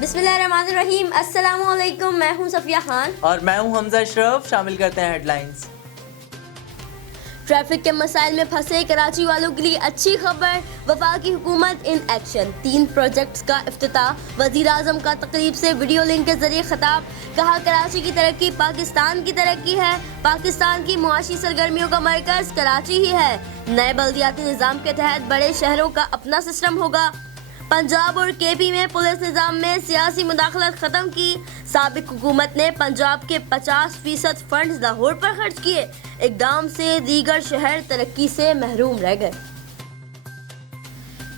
बिस्मिल्लाहिर्रहमानिर्रहीम। अस्सलामुअलैकुम। मैं हूं सफिया खान और मैं हूं हमजा अशरफ। शामिल करते हैं हेडलाइंस। ट्रैफिक के मसाइल में फंसे कराची वालों के लिए अच्छी खबर, वफाकी हुकूमत इन एक्शन। 3 प्रोजेक्ट्स का इफ्तिताह, वजीर आजम का तकरीब से वीडियो लिंक के जरिए खिताब। कहा कराची की तरक्की पाकिस्तान की तरक्की है, पाकिस्तान की मुआशी सरगर्मियों का मरकज कराची ही है। नए बल्दियाती निज़ाम के तहत बड़े शहरों का अपना सिस्टम होगा। पंजाब और केपी में पुलिस निज़ाम में सियासी मुदाखलत ख़त्म की। साबिक हुकूमत ने पंजाब के 50% फंड्स लाहौर पर खर्च किए। इक़दाम से दीगर शहर तरक्की से महरूम रह गए।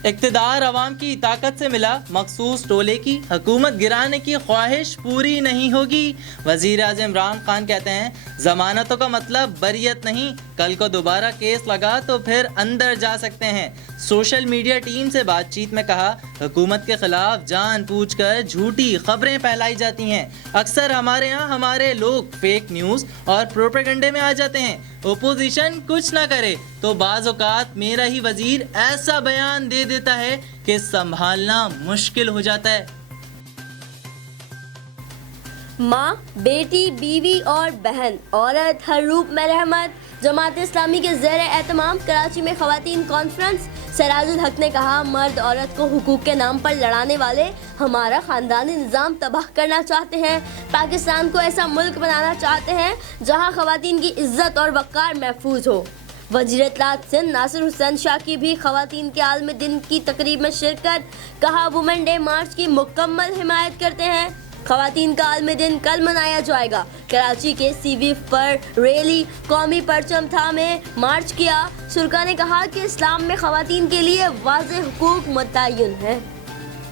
इक़्तिदार अवाम की ताकत से मिला, मखसूस टोले की हुकूमत गिराने की ख्वाहिश पूरी नहीं होगी। वज़ीर आज़म इमरान खान कहते हैं जमानतों का मतलब बरियत नहीं, कल को दोबारा केस लगा तो फिर अंदर जा सकते हैं। सोशल मीडिया टीम से बातचीत में कहा हुकूमत के खिलाफ जानबूझकर झूठी खबरें फैलाई जाती हैं। अक्सर हमारे यहाँ हमारे लोग फेक न्यूज़ और प्रोपेगेंडे में आ जाते हैं। ओपोजिशन कुछ ना करे तो बाज़ औक़ात मेरा ही वजीर ऐसा बयान दे देता है कि संभालना मुश्किल हो जाता है। माँ, बेटी, बीवी और बहन, औरत हर रूप में रहमत। जमात इस्लामी के ज़ेर एहतमाम कराची में ख़वातीन कॉन्फ्रेंस। सराजुल हक ने कहा मर्द औरत को हुकूक के नाम पर लड़ाने वाले हमारा ख़ानदानी निज़ाम तबाह करना चाहते हैं। पाकिस्तान को ऐसा मुल्क बनाना चाहते हैं जहाँ ख़वातीन की इज्जत और वक़ार महफूज हो। वज़ीर इत्तलात सिंध नासिर हुसैन शाह की भी ख़वातीन के आलमी दिन की तकरीब में शिरकत। कहा वुमेन डे मार्च की मुकम्मल हिमायत करते हैं। ख़वातीन का आलमी दिन कल मनाया जाएगा। कराची के सीवी पर रैली, कौमी परचम थामे मार्च किया। शुरा ने कहा कि इस्लाम में ख़वातीन के लिए वाज़ेह हुकूक मुतय्यन है।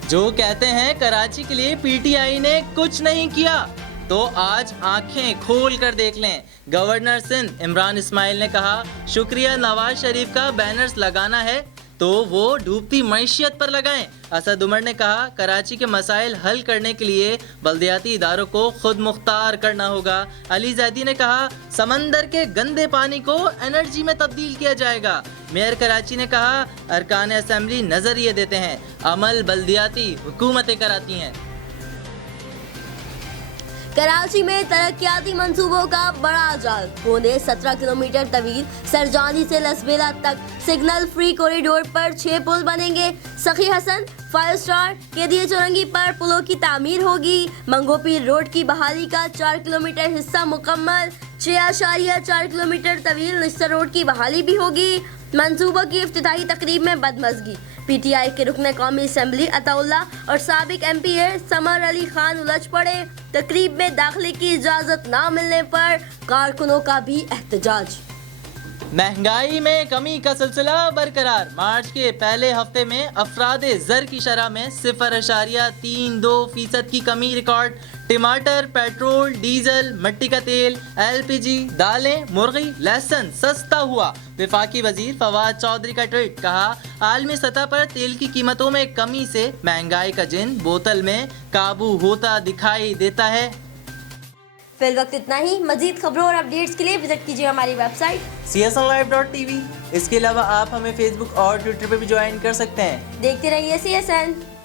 जो कहते हैं कराची के लिए पीटीआई ने कुछ नहीं किया तो आज आंखें खोल कर देख लें। गवर्नर सिंध इमरान इस्माइल ने कहा शुक्रिया नवाज शरीफ का बैनर्स लगाना है तो वो डूबती मईशियत पर लगाएं। असद उमर ने कहा कराची के मसाइल हल करने के लिए बल्दियाती इदारों को खुद मुख्तार करना होगा। अली जैदी ने कहा समंदर के गंदे पानी को एनर्जी में तब्दील किया जाएगा। मेयर कराची ने कहा अरकान असेंबली नजरिए देते हैं, अमल बल्दियाती हुकूमतें कराती हैं। कराची में तरक्याती मंसूबों का बड़ा जाल। पौने 17 किलोमीटर तवील सरजानी से लसबेला तक सिग्नल फ्री कॉरिडोर पर 6 पुल बनेंगे। सखी हसन 5 स्टार के दिए चौरंगी पर पुलों की तामीर होगी। मंगोपीर रोड की बहाली का 4 किलोमीटर हिस्सा मुकम्मल। 6.4 किलोमीटर तवील निस्तर रोड की बहाली भी होगी। मंसूबों की इफ्तिताही तकरीब में बदमज़गी। पीटीआई के रुकन कौमी असम्बली अताउल्ला और साबिक एमपीए समर अली खान उलझ पड़े। तकरीब में दाखिले की इजाज़त ना मिलने पर कारकुनों का भी एहतजाज। महंगाई में कमी का सिलसिला बरकरार। मार्च के पहले हफ्ते में अफरादे ज़र की शरह में 0.32% की कमी रिकॉर्ड। टमाटर, पेट्रोल, डीजल, मिट्टी का तेल, एलपीजी, दालें, मुर्गी, लहसुन सस्ता हुआ। वफाकी वजीर फवाद चौधरी का ट्वीट। कहा आलमी सतह पर तेल की कीमतों में कमी से महंगाई का जिन बोतल में काबू होता दिखाई देता है। फिल वक्त इतना ही। मजीद खबरों और अपडेट्स के लिए विजिट कीजिए हमारी वेबसाइट csnlive.tv। इसके अलावा आप हमें फेसबुक और ट्विटर पर भी ज्वाइन कर सकते हैं। देखते रहिए CSN।